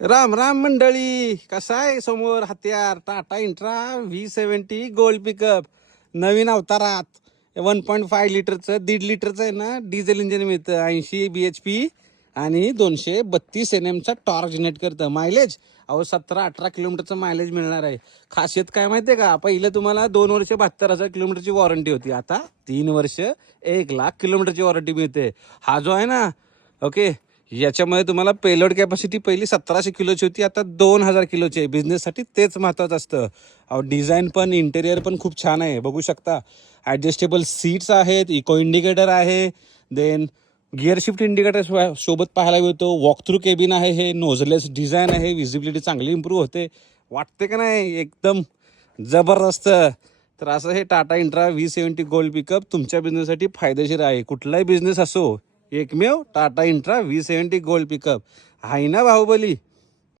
राम राम मंडळी, कसा आहे? समोर हत्यार Tata Intra V70 gold pickup नवीन अवतारात 1.5 लिटरचं 1.5 लिटरचं आहे ना, डिझेल इंजिन मिळतं. 80 BHP आणि 232 NMचा टॉर्क जनरेट करतं. मायलेज 17-18 किलोमीटरचं मायलेज मिळणार आहे. खासियत काय माहितीये का? पहिलं तुम्हाला 2 वर्ष 72,000 किलोमीटरची वॉरंटी होती. आता 3 वर्ष 1,00,000 किलोमीटरची वॉरंटी मिळते. हा जो आहे ना, ओके, याच्यामध्ये तुम्हाला पेलोड कॅपॅसिटी पहिली 1700 किलोची होती, आता 2000 किलोची आहे. बिझनेससाठी तेच महत्त्वाचं असतं. डिझाईन पण इंटेरियर पण खूप छान आहे, बघू शकता. ॲडजस्टेबल सीट्स आहेत, इको इंडिकेटर आहे, देन गिअर शिफ्ट इंडिकेटर सोबत पाहायला मिळतो. वॉक थ्रू केबिन आहे, हे नोझलेस डिझाईन आहे, विजिबिलिटी चांगली इम्प्रूव्ह होते. वाटते का नाही एकदम जबरदस्त? तर असं हे Tata Intra V70 gold pickup तुमच्या बिझनेससाठी फायदेशीर आहे. कुठलाही बिझनेस असो, एकमेव Tata Intra V70 gold pickup आहे ना बाहुबली.